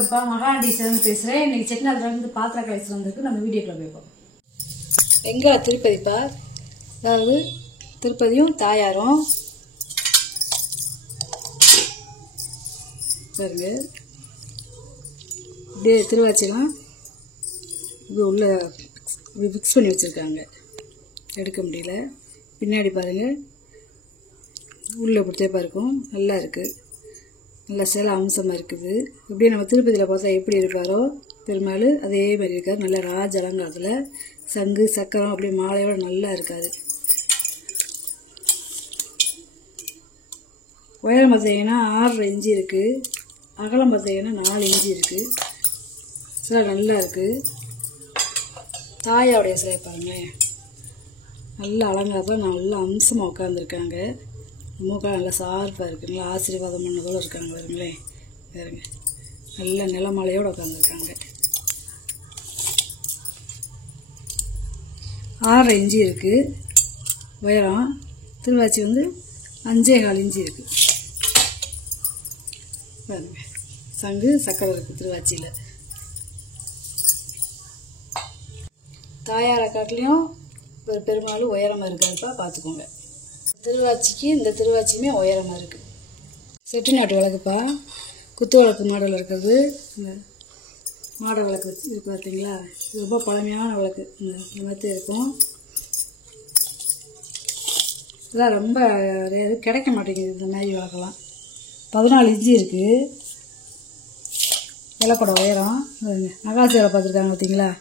வணக்கம்ப்பா, மகாநடி சிவன் பேசுகிறேன். இன்றைக்கி செட்டிநாட்டிலேருந்து பாத்திர கலைச்சு வந்திருக்கு. நம்ம வீடியோக்குள்ள போய்ப்போம். எங்கே திருப்பதிப்பா, அதாவது திருப்பதியும் தாயாரும் பாருங்க. இப்படியே திருவாச்சிலாம் இப்படி உள்ள இப்படி ஃபிக்ஸ் பண்ணி வச்சுருக்காங்க, எடுக்க முடியல. பின்னாடி பாருங்கள், உள்ளே இப்படி தேப்பாக இருக்கும், நல்லா இருக்குது, நல்லா சேலை அம்சமாக இருக்குது. இப்படியே நம்ம திருப்பதியில் பார்த்தா எப்படி இருப்பாரோ பெருமாள் அதே மாதிரி இருக்கார். நல்லா ராஜ அலங்காரத்தில் சங்கு சக்கரம் அப்படியே மாலையோட நல்லா இருக்காது. உயரம் பார்த்தீங்கன்னா 6.5 இன்ச்சு இருக்குது, அகலம் பார்த்தீங்கன்னா 4 இன்ச்சு இருக்குது. சிலை நல்லா இருக்குது. தாயாவுடைய சிலை பாருங்களேன், நல்ல அலங்காரத்தில் நல்லா அம்சமாக உட்காந்துருக்காங்க. மூக்கால் நல்லா சார்பாக இருக்குது, நல்லா ஆசீர்வாதம் பண்ணதோடு இருக்காங்க பாருங்களேன். பாருங்க, நல்ல நிலமாலையோடு உட்காந்துருக்காங்க. 6.5 இன்ச்சு இருக்குது உயரம். திருவாச்சி வந்து 5.25 இன்ச்சு இருக்குது பாருங்க. சங்கு சக்கரை இருக்குது திருவாச்சியில். தாயாரை காட்டிலையும் ஒரு பெருமாள் உயரமாக இருக்காருப்பா, பார்த்துக்கோங்க. திருவாச்சிக்கு இந்த திருவாச்சியுமே உயரமாக இருக்குது. செட்டிநாட்டு விளக்குப்பா, குத்து விளக்கு மாடல் இருக்கிறது. இந்த மாடல் விளக்கு இருக்குது பார்த்தீங்களா, இது ரொம்ப பழமையான விளக்கு. இந்த மாதிரி இருக்கும். இதெல்லாம் ரொம்ப கிடைக்க மாட்டேங்குது இந்த மாதிரி விளக்கெல்லாம். 14 இன்ச்சு இருக்குது விளக்கோட உயரம். நகாசியில் பார்த்துருக்காங்க பார்த்தீங்களா,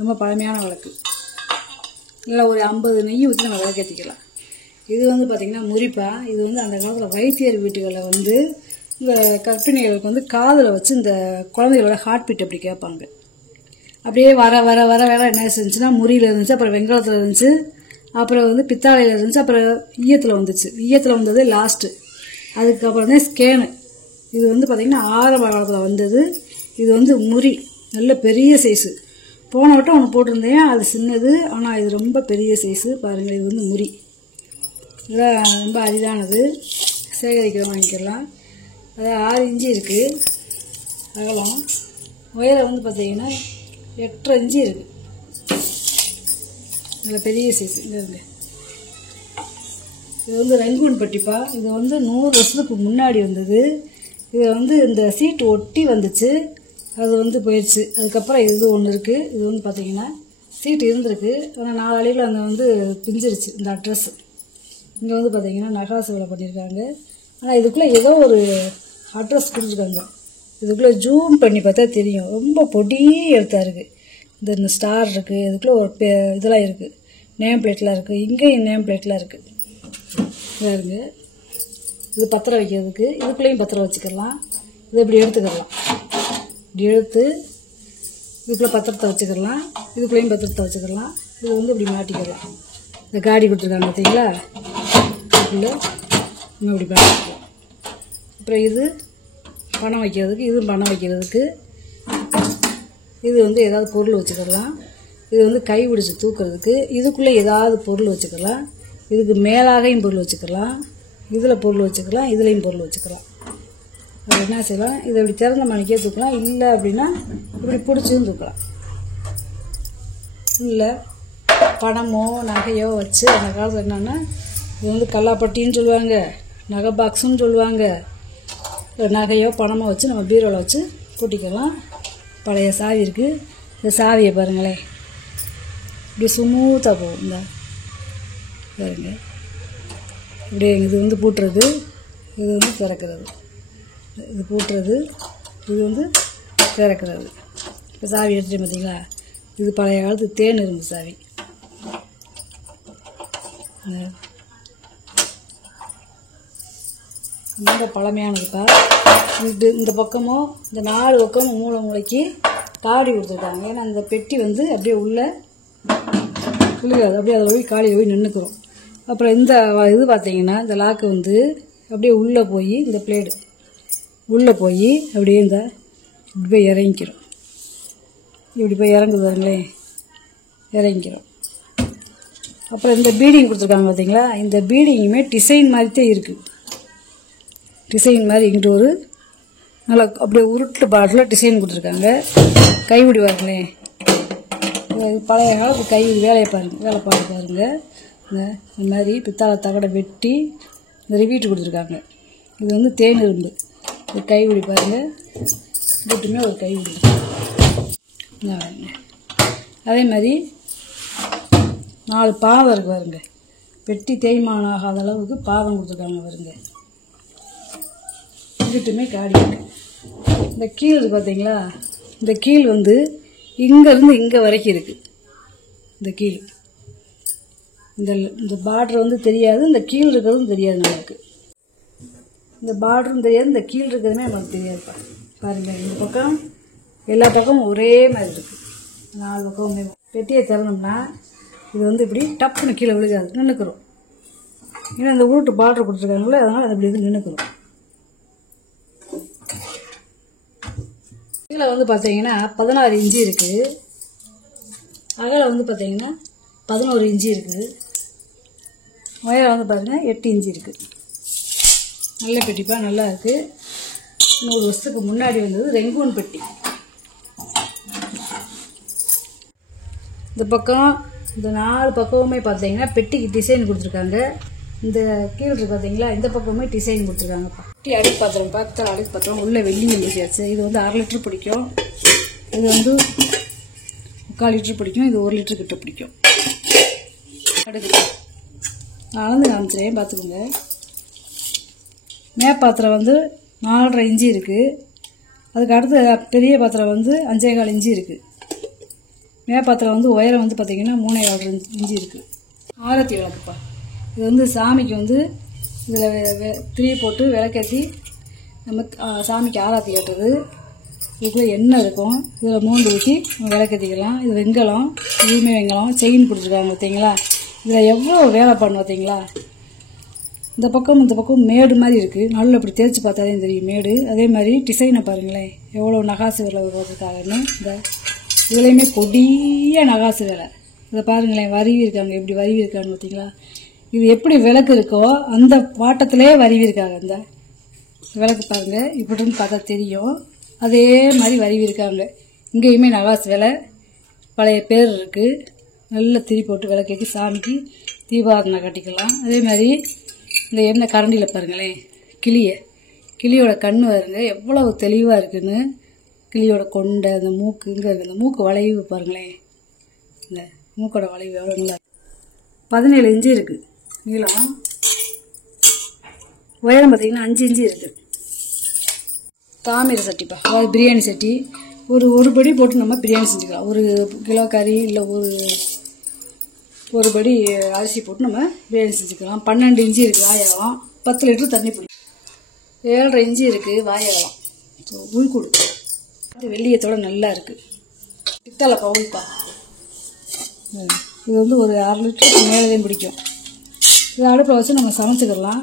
ரொம்ப பழமையான விளக்கு. இல்லை ஒரு 50 நெய் ஊற்றி நம்ம விளக்கேற்றிக்கலாம். இது வந்து பார்த்திங்கன்னா முறிப்பா. இது வந்து அந்த காலத்தில் வைத்தியர் வீட்டுகளில் வந்து இந்த கர்ப்பிணிகளுக்கு வந்து காதில் வச்சு இந்த குழந்தைகளோட ஹார்ட் பீட் அப்படி கேட்பாங்க. அப்படியே வர வர வர வர என்ன செஞ்சுன்னா, முறியில் இருந்துச்சு, அப்புறம் வெங்கலத்தில் இருந்துச்சு, அப்புறம் வந்து பித்தாளையில் இருந்துச்சு, அப்புறம் ஈயத்தில் வந்துச்சு. ஈயத்தில் வந்தது லாஸ்ட்டு. அதுக்கப்புறம் தான் ஸ்கேனு. இது வந்து பார்த்திங்கன்னா ஆரம்ப காலத்தில் வந்தது. இது வந்து முறி, நல்ல பெரிய சைஸு. போன வட்டம் ஒன்று போட்டிருந்தேன், அது சின்னது, ஆனால் இது ரொம்ப பெரிய சைஸு பாருங்கள். இது வந்து முறி, இதெல்லாம் ரொம்ப அரிதானது, சேகரிக்கிறோம், வாங்கிக்கலாம். அது 6 இன்ச்சு இருக்குது அகலம். உயரம் வந்து பார்த்திங்கன்னா 8.5 இன்ச்சு இருக்குது. நல்ல பெரிய சைஸு. இங்கே இருக்கு. இது வந்து ரங்கூன் பட்டிப்பா. இது வந்து 100 வருஷத்துக்கு முன்னாடி வந்தது. இது வந்து இந்த சீட்டு ஒட்டி வந்துச்சு, அது வந்து போயிடுச்சு. அதுக்கப்புறம் இது ஒன்று இருக்குது. இது வந்து பார்த்திங்கன்னா சீட்டு இருந்திருக்கு, ஆனால் 4 அடியில் அந்த வந்து பிஞ்சிருச்சு இந்த அட்ரஸ். இங்கே வந்து பார்த்திங்கன்னா நகாசு வேலை பண்ணியிருக்காங்க. ஆனால் இதுக்குள்ளே ஏதோ ஒரு அட்ரஸ் கொடுத்துருக்காங்க. இதுக்குள்ளே ஜூம் பண்ணி பார்த்தா தெரியும், ரொம்ப பொடி எழுத்தாக இருக்குது. இந்த ஸ்டார் இருக்குது, இதுக்குள்ளே ஒரு இதெல்லாம் இருக்குது, நேம் பிளேட்லாம் இருக்குது. இங்கேயும் நேம் பிளேட்லாம் இருக்குது பாருங்க. இது பத்திரம் வைக்கிறதுக்கு, இதுக்குள்ளேயும் பத்திரம் வச்சுக்கலாம். இது இப்படி எடுத்துக்கலாம், இப்படி எடுத்து இதுக்குள்ளே பத்திரத்தை வச்சுக்கலாம், இதுக்குள்ளேயும் பத்திரத்தை வச்சுக்கலாம். இது வந்து இப்படி மாட்டிக்கலாம். இந்த காடி கொடுத்துருக்காங்க பார்த்தீங்களா, இதுக்குள்ளே இன்னும் இப்படி பண்ணிக்கலாம். அப்புறம் இது பணம் வைக்கிறதுக்கு, இதுவும் பணம் வைக்கிறதுக்கு. இது வந்து ஏதாவது பொருள் வச்சுக்கலாம். இது வந்து கை பிடிச்சி தூக்கிறதுக்கு. இதுக்குள்ளே ஏதாவது பொருள் வச்சுக்கலாம். இதுக்கு மேலாகையும் பொருள் வச்சுக்கலாம், இதில் பொருள் வச்சுக்கலாம், இதுலேயும் பொருள் வச்சுக்கலாம். அது என்ன செய்யலாம், இதை இப்படி திறந்த மணிக்கே தூக்கலாம், இல்லை அப்படின்னா இப்படி பிடிச்சும் தூக்கலாம். இல்லை பணமோ நகையோ வச்சு, அந்த காலத்தில் என்னென்னா இது வந்து கல்லாப்பட்டின்னு சொல்லுவாங்க, நகை பாக்ஸுன்னு சொல்லுவாங்க. நகையோ பணமோ வச்சு நம்ம பீரோவில் வச்சு பூட்டிக்கலாம். பழைய சாவி இருக்குது. இந்த சாவியை பாருங்களேன், இப்படி ஸ்மூத்தாக போகும். இந்த பாருங்க, இப்படியே இது வந்து பூட்டுறது, இது வந்து திறக்கிறது. இது பூட்டுறது, இது வந்து திறக்கிறது. இப்போ சாவி எடுத்துட்டு பார்த்தீங்களா, இது பழைய காலத்து தேன் இரும்பு சாவி. ரொம்ப பழமையானதுப்பா. இந்த பக்கமும் இந்த 4 பக்கமும் மூளை மூளைக்கு தாடி கொடுத்துருக்காங்க. ஏன்னா அந்த பெட்டி வந்து அப்படியே உள்ள விழுகாது, அப்படியே அதில் போய் காலியில் போய் நின்றுக்கிறோம். அப்புறம் இந்த இது பார்த்தீங்கன்னா இந்த லாக்கு வந்து அப்படியே உள்ளே போய் இந்த பிளேடு உள்ளே போய் அப்படியே இந்த இப்படி போய் இறங்கிக்கிறோம். இப்படி போய் இறங்குது பாருங்களேன், இறங்கிக்கிறோம். அப்புறம் இந்த பீடிங் கொடுத்துருக்காங்க பார்த்தீங்களா, இந்த பீடிங்குமே டிசைன் மாதிரி தான் இருக்குது. டிசைன் மாதிரி இங்கிட்டு ஒரு நல்லா அப்படியே உருட்டு பாட்டில் டிசைன் கொடுத்துருக்காங்க. கைவிடி பாருங்களேன், பழைய காலத்து கைவிடி வேலையை பாருங்கள், வேலை பாருங்க. இந்த மாதிரி பித்தாளை தகடை வெட்டி இந்த ரிவீட்டு கொடுத்துருக்காங்க. இது வந்து தேன் இரும்பு. இது கைவிடி பாருங்கள், இதுட்டுமே ஒரு கைவிடி. அதே மாதிரி 4 பாவம் இருக்குது பாருங்க, வெட்டி தேய்மானம் ஆகாத அளவுக்கு பாவம் கொடுத்துருக்காங்க பாருங்க. இதுட்டுமே காடி இருக்கு. இந்த கீழ் இருக்குது பார்த்தீங்களா, இந்த கீழ் வந்து இங்கேருந்து இங்கே வரைக்கும் இருக்குது. இந்த கீழ் இந்த பார்டர் வந்து தெரியாது, இந்த கீழ் இருக்கிறதும் தெரியாது நமக்கு. இந்த பார்டரும் தெரியாது, இந்த கீழ் இருக்கிறதுமே நமக்கு தெரியாதுப்பா. பாருங்கள், இந்த பக்கம் எல்லா பக்கமும் ஒரே மாதிரி இருக்குது. 4 பக்கமுமே பெட்டியை திறந்தோம்னா இது வந்து இப்படி டப்புன்னு கீழே விழுகாது, நின்றுக்கிறோம். ஏன்னா இந்த உருட்டு பார்டர் கொடுத்துருக்காங்களே, அதனால் அது இப்படி இது நின்றுக்கிறோம். கீழே வந்து பார்த்தீங்கன்னா 16 இன்ச்சு இருக்குது, அகலம் வந்து பார்த்தீங்கன்னா 11 இன்ச்சு இருக்குது, உயரம் வந்து பார்த்தீங்கன்னா 8 இன்ச்சு இருக்குது. நல்ல பெட்டிப்பா, நல்லா இருக்குது. 100 வருஷத்துக்கு முன்னாடி வந்தது ரெங்கூன் பெட்டி. இந்த பக்கம் இந்த 4 பக்கமுமே பார்த்தீங்கன்னா பெட்டிக்கு டிசைன் கொடுத்துருக்காங்க. இந்த கீழே பார்த்தீங்களா, இந்த பக்கமே டிசைன் கொடுத்துருக்காங்கப்பா. பெட்டி அடுக்கு பாத்திரம், பார்த்தால் அடுக்கு பாத்திரம் உள்ள வெள்ளி வெள்ளியாச்சு. இது வந்து 1/2 லிட்டர் பிடிக்கும், இது வந்து 3/4 லிட்டர் பிடிக்கும், இது 1 லிட்டர் கிட்ட பிடிக்கும். அடுக்கு நான் அளந்து காமிச்சிடுறேன், பார்த்துக்கோங்க. மேப்பாத்திரம் வந்து 4.5 இன்ச்சு இருக்குது. அதுக்கு அடுத்து பெரிய பாத்திரம் வந்து 5.25 இன்ச்சு இருக்குது. மேப்பாத்திரம் வந்து உயரம் வந்து பார்த்திங்கன்னா 3.25 இன்ச்சு இருக்குது. ஆரத்தி விளக்குப்பா, இது வந்து சாமிக்கு வந்து இதில் திரி போட்டு விளக்கேற்றி நம்ம சாமிக்கு ஆராத்தி கட்டுறது. இதுக்குள்ளே எண்ணெய் இருக்கும், இதில் மூண்டு ஊற்றி நம்ம விளக்கேற்றிக்கலாம். இது வெங்கலம், இதுவுமே வெங்கலம். செயின் கொடுத்துருக்காங்க பார்த்தீங்களா, இதில் எவ்வளோ வேலை பண்ணணும் பார்த்தீங்களா. இந்த பக்கம் மேடு மாதிரி இருக்குது, நல்லா இப்படி தேய்ச்சி பார்த்தாலே தெரியும் மேடு. அதே மாதிரி டிசைனை பாருங்களேன், எவ்வளோ நகாசு வேலை போட்டிருக்காங்கன்னு. இந்த இதுலேயுமே கொடிய நகாசு வேலை. இதை பாருங்களேன், வருவி இருக்காங்க, எப்படி வருவி இருக்கான்னு பார்த்தீங்களா. இது எப்படி விளக்கு இருக்கோ அந்த வாட்டத்திலே வருவி இருக்காங்க. இந்த விளக்கு பாருங்கள், இப்படின்னு பார்த்தா தெரியும். அதே மாதிரி வருவி இருக்காங்க. இங்கேயுமே நகாசு வேலை, பழைய பேர் இருக்குது. நல்லா திரி போட்டு விளக்கேற்றி சாமிக்கு தீபாராதனை கட்டிக்கலாம். அதே மாதிரி இந்த எண்ணெய் கரண்டியில் பாருங்களேன், கிளியோட கண் பாருங்க எவ்வளவு தெளிவாக இருக்குன்னு. கிளியோட கொண்டை, அந்த மூக்கு இங்கே இருக்குது, இந்த மூக்கு வளைவு பாருங்களேன், இந்த மூக்கோட வளைவு எவ்வளோ நல்லா 17 இன்ச்சு இருக்குது நீளம். உயரம் பார்த்தீங்கன்னா 5 இன்ச்சு இருக்குது. தாமிர சட்டிப்பா, அதாவது பிரியாணி சட்டி. ஒரு படி போட்டு நம்ம பிரியாணி செஞ்சுக்கலாம். 1 கிலோ கறி இல்லை ஒரு படி அரிசி போட்டு நம்ம பிரியாணி செஞ்சுக்கலாம். 12 இன்ச்சு இருக்குது வாயகம். 10 லிட்டர் தண்ணி பிடிக்கும். 7.5 இன்ச்சு இருக்குது வாயகம். உள்கூடு வெள்ளியத்தோட நல்லா இருக்குது. பித்தளை பவுல்ப்பா, இது வந்து ஒரு 1/2 லிட்டருக்கு மேலேயும் பிடிக்கும். இதை அடுப்பில் வச்சு நம்ம சமைச்சிக்கலாம்.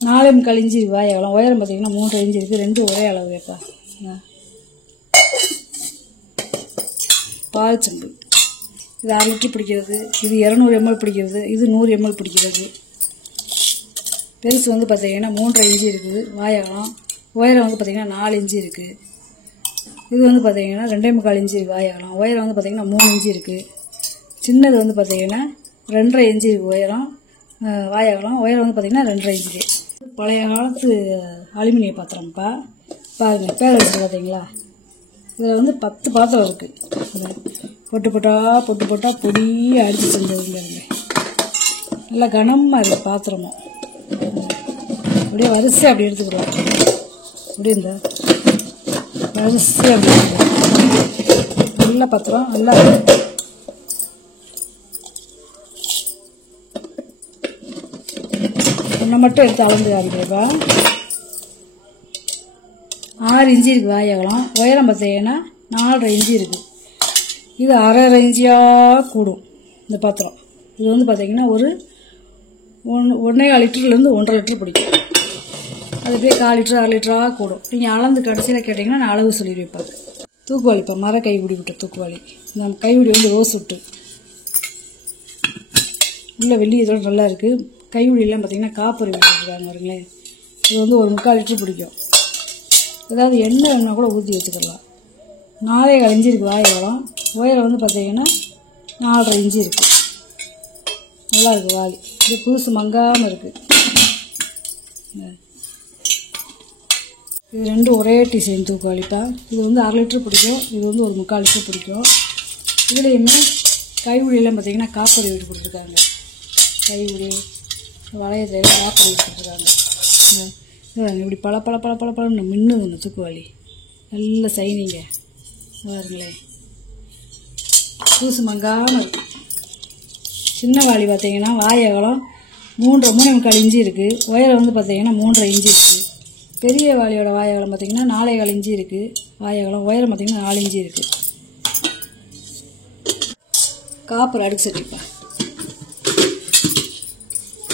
4.25 இன்ச்சு வாயகம். உயரம் பார்த்தீங்கன்னா 3.5 இன்ச்சு இருக்குது. 2 ஒரே அளவு வைப்பா. பால் செம்பு, இது 1/2 லிட்டர் பிடிக்கிறது, இது 200 ml பிடிக்கிறது, இது 100 ml பிடிக்கிறது. பெருசு வந்து பார்த்தீங்கன்னா 3.5 இன்ச்சு இருக்குது வாயகம். உயரம் வந்து பார்த்தீங்கன்னா 4 இன்ச்சு இருக்குது. இது வந்து பார்த்தீங்கன்னா 2.25 இன்ச்சு வாயகம். உயரம் வந்து பார்த்தீங்கன்னா 3 இன்ச்சு இருக்குது. சின்னது வந்து பார்த்தீங்கன்னா 2.5 இன்ச்சு உயரம் வாயகம். உயரம் வந்து பார்த்தீங்கன்னா 2.5 இன்ச்சு. பழைய காலத்து அலுமினிய பாத்திரம்ப்பா. பாருங்கள், பேர் வச்சு பார்த்தீங்களா. இதில் வந்து 10 பாத்திரம் இருக்குது. பொட்டு போட்டா பொடியாக அடித்து செஞ்சதுங்க. நல்லா கனமாக இருக்குது பாத்திரமும். அப்படியே வரிசை அப்படி எடுத்துக்கிறோம். அப்படியே இந்த வரிசை அப்படி நல்ல பாத்திரம் நல்லா ஒன்றை மட்டும் எடுத்து அளந்து காமிக்கிறப்பா. 6 இன்ச்சு இருக்குது வாயகலம். உயரம் பார்த்தீங்கன்னா 4.5 இன்ச்சு இருக்குது. இது 1/2 இன்ச்சியாக கூடும் இந்த பாத்திரம். இது வந்து பார்த்தீங்கன்னா ஒரு 1.25 லிட்டர்லேருந்து 1.5 லிட்டர் பிடிக்கும். அது அப்படியே 1/4 லிட்டர் 1/2 லிட்டராக கூடும். நீங்கள் அளந்து கடைசியில் கேட்டிங்கன்னா நான் அளவு சொல்லி வைப்பேன். தூக்குவாளிப்பா, மர கைவிடி விட்ட தூக்குவாளி. இந்த கைவிடி வந்து ரோஸ் விட்டு உள்ள வெள்ளியதோடு நல்லா இருக்குது. கைவிடியெல்லாம் பார்த்தீங்கன்னா காப்பர் விட்டுருக்காங்க பாருங்களேன். இது வந்து ஒரு 3/4 லிட்டர் பிடிக்கும். ஏதாவது எண்ணெய் வேணுன்னா கூட ஊற்றி வச்சுக்கலாம். 4.25 இன்ச்சு இருக்குது வாழைப்பழம். உயரம் வந்து பார்த்திங்கன்னா 4.5 இன்ச்சு இருக்குது. நல்லா இருக்குது வாளி. இது புதுசு மங்காமல் இருக்குது. இது ரெண்டும் ஒரே டிசைன் தூக்குவாளிப்பா. இது வந்து 1/2 லிட்டர் பிடிக்கும். இது வந்து ஒரு 3/4 லிட்டர் பிடிக்கும். இதுலேயுமே கைவிடியெல்லாம் பார்த்திங்கன்னா காப்பர் வீடு கொடுத்துருக்காங்க. கைவிடி வளையத்தையெல்லாம் காப்பர் வீடு கொடுத்துருக்காங்க. இப்படி பழன்னு மின்னுது இந்த தூக்குவாளி. நல்ல சைனிங்க பாருங்களேன். புதுசு மங்காமல் இருக்குது. சின்ன வாளி பார்த்திங்கன்னா வாய் அகலம் 3.25 இன்ச்சு இருக்குது. உயரம் வந்து பார்த்திங்கன்னா 3.5 இன்ச்சு இருக்குது. பெரிய வாளியோட வாய் அகலம் பார்த்திங்கன்னா 4.25 இன்ச்சு இருக்குது. வாய் அகலம் உயரம் பார்த்திங்கன்னா 4 இன்ச்சு இருக்குது. காப்பர் அடுக்கு சட்டிப்பா.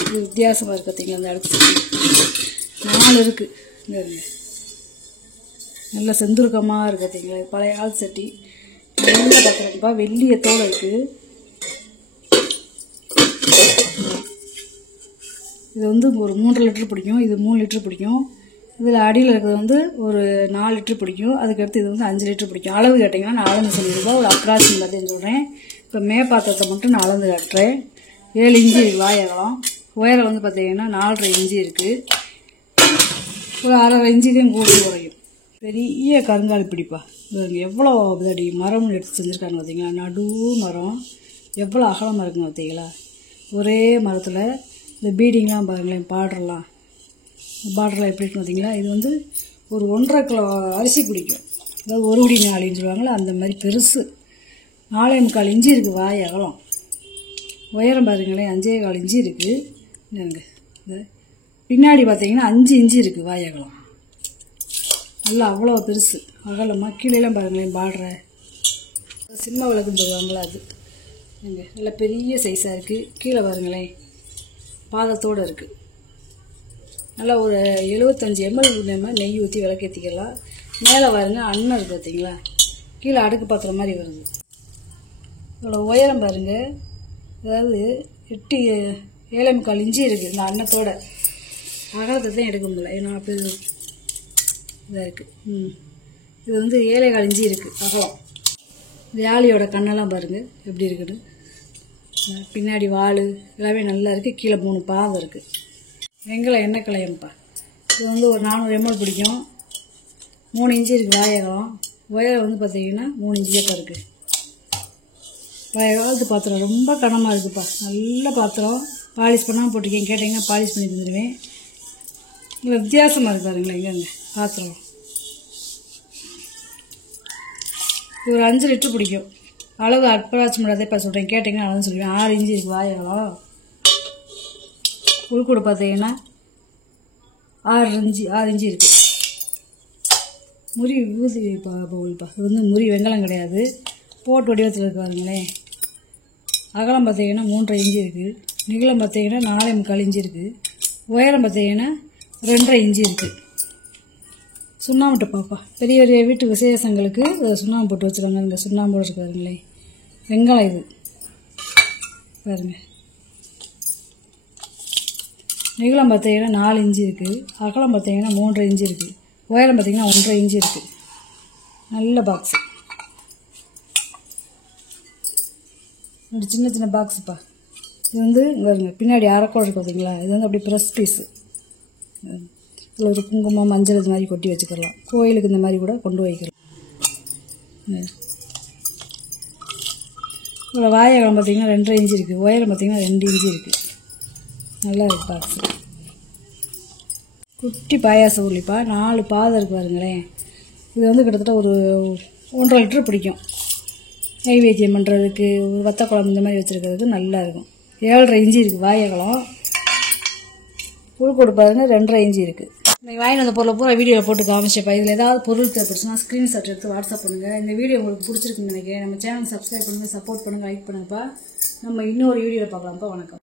இது வித்தியாசமாக இருக்குது பார்த்திங்களா. அந்த அடுக்கு சட்டி 4 இருக்குது. இங்கே நல்ல செந்துருக்கமாக இருக்குது பார்த்திங்களா. பழைய ஆள் சட்டி நல்லா பார்க்குறேன்ப்பா. வெள்ளியத்தோடு இருக்குது. இது வந்து ஒரு 3.5 லிட்டர் பிடிக்கும். இது 3 லிட்டர் பிடிக்கும். இதில் அடியில் இருக்கிறது வந்து ஒரு 4 லிட்டர் பிடிக்கும். அதுக்கடுத்து இது வந்து 5 லிட்டர் பிடிக்கும். அளவு கேட்டிங்கன்னா நான் அளந்து சொல்லிடுவா. ஒரு அப்ராக்சிமேட் மாதிரி சொல்கிறேன். இப்போ மேப்பாத்திரத்தை மட்டும் நான் அளந்து காட்டுறேன். 7 இன்ச்சு வாய் அகலம். உயரம் வந்து பார்த்திங்கன்னா 4.5 இன்ச்சு இருக்குது. ஒரு 1/2 இன்ச்சுக்கும் கூடி குறையும். பெரிய கருங்காலி பிடிப்பா. இது எவ்வளோ அடி மரம்னு எடுத்து செஞ்சுருக்காங்க பார்த்தீங்களா. நடு மரம் எவ்வளோ அகலமாக இருக்குங்க பார்த்தீங்களா. ஒரே மரத்தில் இந்த பீடிங்லாம் பாருங்களேன். பார்டர்லாம் எப்படி இருக்குன்னு பார்த்தீங்களா. இது வந்து ஒரு 1.5 கிலோ அரிசி பிடிக்கும். அதாவது 1 படி 4 சொல்லுவாங்களே அந்த மாதிரி பெருசு. 4.25 இன்ச்சு இருக்குது வாய் அகலம். உயரம் பாருங்களேன் 5.25 இன்ச்சு இருக்குது. இந்த பின்னாடி பார்த்தீங்கன்னா 5 இன்ச்சு இருக்குது வாய் அகலம். நல்லா அவ்வளோ பெருசு அகலமாக. கீழேலாம் பாருங்களேன் பார்டரை சினிமா விளக்குன்னு சொல்லுவாங்களா அது. இங்கே நல்லா பெரிய சைஸாக இருக்குது. கீழே பாருங்களேன் பாதத்தோடு இருக்குது. நல்லா ஒரு 75 ml நம்ம நெய் ஊற்றி விளக்கேற்றிக்கலாம். மேலே பாருங்க அன்னம் இருக்குது பார்த்தீங்களா. கீழே அடுக்கு பாத்திரம் மாதிரி வருது. இதோட உயரம் பாருங்கள். அதாவது 7.25 இன்ச்சு இருக்குது. இந்த அன்னத்தோட அகலத்தை தான் எடுக்க முடியல. ஏன்னா அப்படி இதாக இருக்குது. இது வந்து 7.25 இன்ச்சு இருக்குது அகலம். இந்த யாழியோட கண்ணெல்லாம் பாருங்கள் எப்படி இருக்குன்னு. பின்னாடி வால் எல்லாமே நல்லா இருக்குது. கீழே 3 பாதம் இருக்குது. வெங்காயம் எண்ணெய் கலையம்ப்பா. இது வந்து ஒரு 400 ml பிடிக்கும். 3 இன்ச்சு இருக்குது வாய் அகலம். உயரம் வந்து பார்த்திங்கன்னா 3 இன்ச்சு தான் இருக்குது. பழைய காலத்து பாத்திரம் ரொம்ப கனமாக இருக்குதுப்பா. நல்ல பாத்திரம். பாலிஷ் பண்ணாமல் போட்டிருக்கேன். கேட்டிங்கன்னா பாலிஷ் பண்ணி தந்துடுவேன். இல்லை வித்தியாசமாக இருக்குது பாருங்களேன். இங்கே பாத்திரம் இது ஒரு 5 லிட்டர் பிடிக்கும். அளவு அப்ராக்சிமேட்டாக தான் இப்போ சொல்கிறேன். கேட்டிங்கன்னா அளவு சொல்லுவேன். 6 இன்ச்சு இருக்குது வாய் அகலம். உள்கூடு பார்த்தீங்கன்னா 6 இன்ச்சு இருக்குது. முறி ஊதி பவுல்ப்பா. இது வந்து முறி வெங்காயம் கிடையாது. போட்டு வடிவத்தில் இருக்கு பாருங்களேன். அகலம் பார்த்தீங்கன்னா 3.5 இன்ச்சு இருக்குது. நீளம் பார்த்தீங்கன்னா 4.25 இன்ச்சு இருக்குது. உயரம் பார்த்தீங்கன்னா 2.5 இன்ச்சு இருக்குது. சுண்ணாம்பு பாப்பா. பெரிய பெரிய வீட்டு விசேஷங்களுக்கு சுண்ணாம்பு போட்டு வச்சுருவாங்க. இந்த சுண்ணாம்பு போட்டு பாருங்களேன். வெங்காயம் இது பாருங்கள். நீளம் பார்த்தீங்கன்னா 4 இன்ச்சு இருக்குது. அகலம் பார்த்தீங்கன்னா 3.5 இன்ச்சு இருக்குது. உயரம் பார்த்தீங்கன்னா 1.5 இன்ச்சு இருக்குது. நல்ல பாக்ஸு. இப்படி சின்ன சின்ன பாக்ஸுப்பா. இது வந்து பாருங்க பின்னாடி அரைக்கோடு இருக்குது பார்த்தீங்களா. இது வந்து அப்படியே ப்ரெஸ் பீஸு. இதில் ஒரு குங்குமம் மஞ்சள் இது மாதிரி கொட்டி வச்சுக்கலாம். கோயிலுக்கு இந்த மாதிரி கூட கொண்டு வைக்கலாம். இவ்வளோ வாய் அகலம் பார்த்தீங்கன்னா 2.5 இன்ச்சு இருக்குது. உயரம் பார்த்தீங்கன்னா 2 இன்ச்சு இருக்குது. நல்லா இருக்குது பாக்ஸு. குட்டி பாயாசம் ஊர்லிப்பா. 4 பாதம் இருக்குது பாருங்களேன். இது வந்து கிட்டத்தட்ட ஒரு 1.5 லிட்டர் பிடிக்கும். நைவேத்தியம் பண்ணுறதுக்கு வத்த குழம்பு இந்த மாதிரி வச்சுருக்கிறதுக்கு நல்லா இருக்கும். 7.5 இன்ச்சு இருக்குது வாய் அகலம். உள்கூடு பாருங்க 2.5 இன்ச்சு இருக்குது. இந்த வாங்கிட்டு வந்த பொருளை பூரா வீடியோவில் போட்டு காமிச்சப்பா. இதில் ஏதாவது பொருள் தேவைப்படுச்சுன்னா ஸ்க்ரீன்ஷாட் எடுத்து வாட்ஸ்அப் பண்ணுங்கள். இந்த வீடியோ உங்களுக்கு பிடிச்சிருக்குன்னு நினைக்கிறேன். நம்ம சேனல் சப்ஸ்கிரைப் பண்ணுங்கள், சப்போர்ட் பண்ணுங்கள், லைக் பண்ணுங்கப்பா. நம்ம இன்னொரு வீடியோவில் பார்க்கலாம்ப்பா. வணக்கம்.